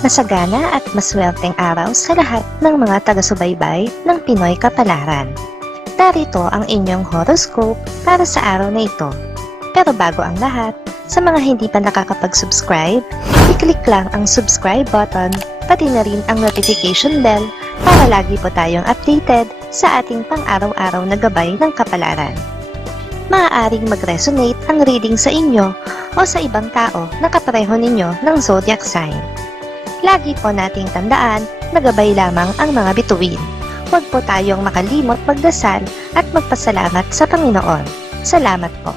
Masagana at maswerteng araw sa lahat ng mga taga-subaybay ng Pinoy Kapalaran. Narito ang inyong horoscope para sa araw na ito. Pero bago ang lahat, sa mga hindi pa nakakapag-subscribe, i-click lang ang subscribe button, pati na rin ang notification bell para lagi po tayong updated sa ating pang-araw-araw na gabay ng kapalaran. Maaaring mag-resonate ang reading sa inyo o sa ibang tao na kapareho ninyo ng zodiac sign. Lagi po nating tandaan na gabay lamang ang mga bituin. Huwag po tayong makalimot magdasal at magpasalamat sa Panginoon. Salamat po.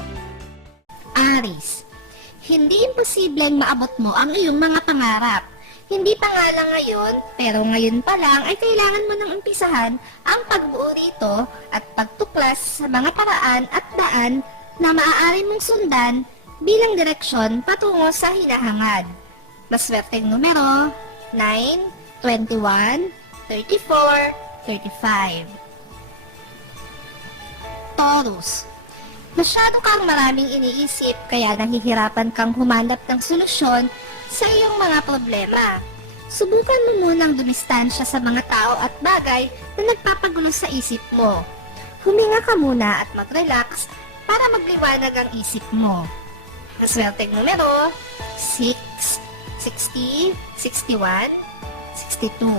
Aries, hindi imposibleng maabot mo ang iyong mga pangarap. Hindi pa nga lang ngayon, pero ngayon pa lang ay kailangan mo nang umpisahan ang pagbuo rito at pagtuklas sa mga paraan at daan na maaari mong sundan bilang direksyon patungo sa hinahangad. Maswerteng numero 9, 21, 34, 35. Taurus, masyado kang maraming iniisip kaya nahihirapan kang humanap ng solusyon sa iyong mga problema. Subukan mo munang dumistansya sa mga tao at bagay na nagpapagulo sa isip mo. Huminga ka muna at mag-relax para magliwanag ang isip mo. Maswerteng numero 6, 60, 61, 62.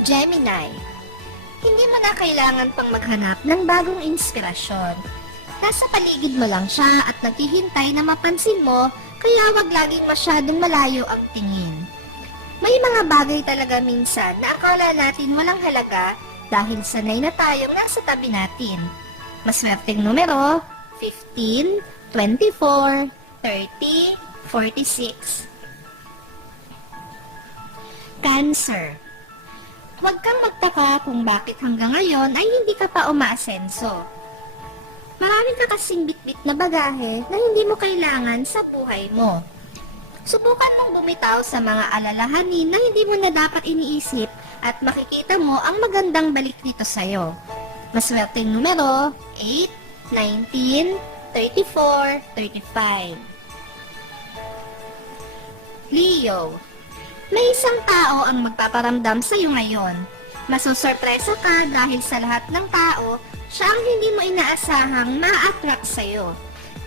Gemini, hindi mo na kailangan pang maghanap ng bagong inspirasyon. Nasa paligid mo lang siya at naghihintay na mapansin mo, kaya wag laging masyadong malayo ang tingin. May mga bagay talaga minsan na akala natin walang halaga dahil sanay na tayong nasa tabi natin. Maswerteng numero 15, 24, 30, 46. Cancer, huwag kang magtaka kung bakit hanggang ngayon ay hindi ka pa umaasenso. Marami ka kasing bitbit na bagahe na hindi mo kailangan sa buhay mo. Subukan mong bumitaw sa mga alalahanin na hindi mo na dapat iniisip at makikita mo ang magandang balik nito sa'yo. Maswerteng numero 8, 19, 34, 35. Leo, may isang tao ang magpaparamdam sa'yo ngayon. Masusurpresa ka dahil sa lahat ng tao, siya ang hindi mo inaasahang ma-attract sa'yo.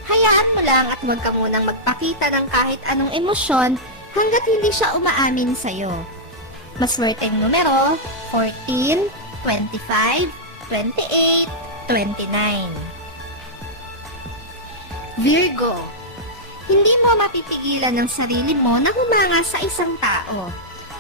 Hayaan mo lang at huwag ka munang magpakita ng kahit anong emosyon hanggat hindi siya umaamin sa'yo. Maswerteng numero 14, 25, 28, 29. Virgo, hindi mo mapipigilan ng sarili mo na humanga sa isang tao.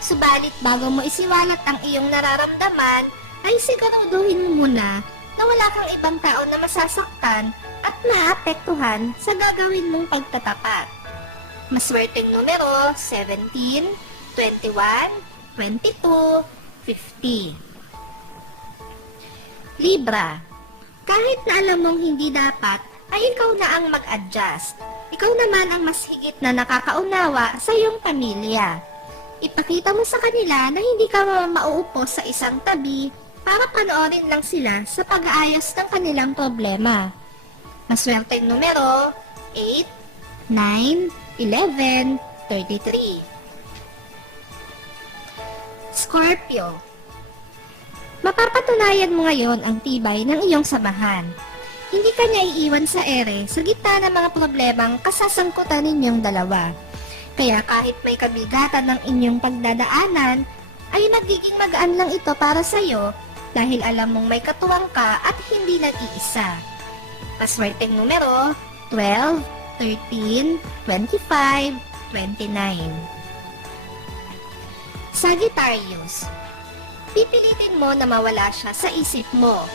Subalit bago mo isiwalat ang iyong nararamdaman, ay siguraduhin mo muna na wala kang ibang tao na masasaktan at maapektuhan sa gagawin mong pagtatapat. Maswerteng numero 17, 21, 22, 50. Libra, kahit na alam mong hindi dapat, ay ikaw na ang mag-adjust. Ikaw naman ang mas higit na nakakaunawa sa iyong pamilya. Ipakita mo sa kanila na hindi ka mauupo sa isang tabi para panoorin lang sila sa pag-aayos ng kanilang problema. Maswerteng numero 8, 9, 11, 33. Scorpio, mapapatunayan mo ngayon ang tibay ng iyong samahan. Hindi ka niya iiwan sa ere sa gitna ng mga problemang kasasangkutan ninyong dalawa. Kaya kahit may kabigatan ng inyong pagdadaanan, ay nagiging magaan lang ito para sa'yo dahil alam mong may katuwang ka at hindi nag-iisa. Paswerteng numero 12, 13, 25, 29. Sagittarius, pipilitin mo na mawala siya sa isip mo,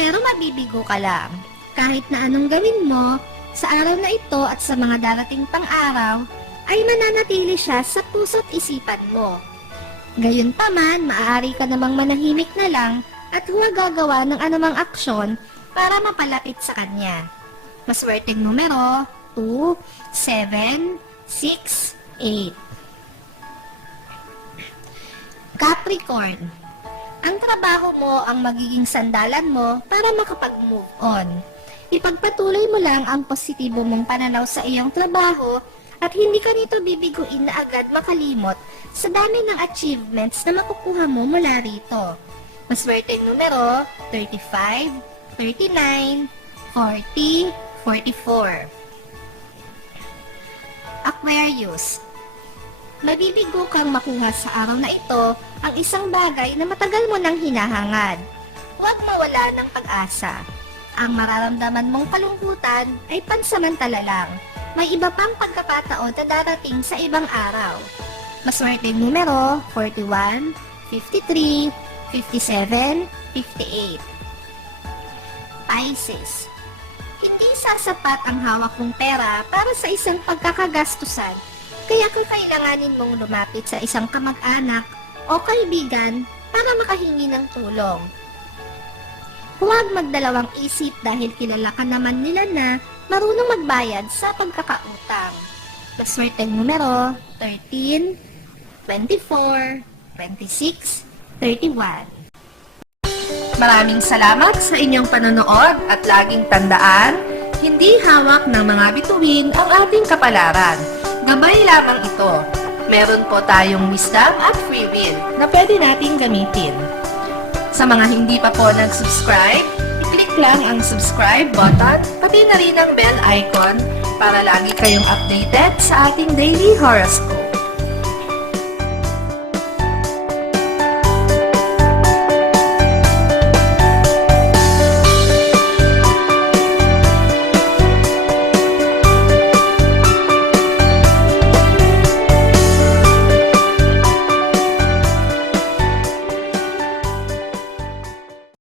pero mabibigo ka lang. Kahit na anong gawin mo, sa araw na ito at sa mga darating pang araw, ay mananatili siya sa puso't isipan mo. Gayunpaman, maaari ka namang manahimik na lang at huwag gagawa ng anumang aksyon para mapalapit sa kanya. Maswerteng numero 2, 7, 6, 8. Capricorn, ang trabaho mo ang magiging sandalan mo para makapag-move on. Ipagpatuloy mo lang ang positibo mong pananaw sa iyong trabaho at at hindi ka nito bibiguin na agad makalimot sa dami ng achievements na makukuha mo mula rito. Maswerteng numero 35, 39, 40, 44. Aquarius. Mabibigo kang makuha sa araw na ito ang isang bagay na matagal mo nang hinahangad. Huwag mawala ng pag-asa. Ang mararamdaman mong kalungkutan ay pansamantala lang. May iba pang pagkakataon na darating sa ibang araw. Maswerteng numero 41, 53, 57, 58. Pisces. Hindi sasapat ang hawak mong pera para sa isang pagkakagastusan, kaya kakailanganin mong lumapit sa isang kamag-anak o kaibigan para makahingi ng tulong. Huwag magdalawang isip dahil kilala ka naman nila na marunong magbayad sa pagkakautang. Maswerteng numero 13, 24, 26, 31. Maraming salamat sa inyong panonood at laging tandaan, hindi hawak ng mga bituin ang ating kapalaran. Gabay lamang ito. Meron po tayong wisdom at free will na pwede nating gamitin. Sa mga hindi pa po nag-subscribe, i-click lang ang subscribe button, pati na rin ang bell icon para lagi kayong updated sa ating daily horoscope.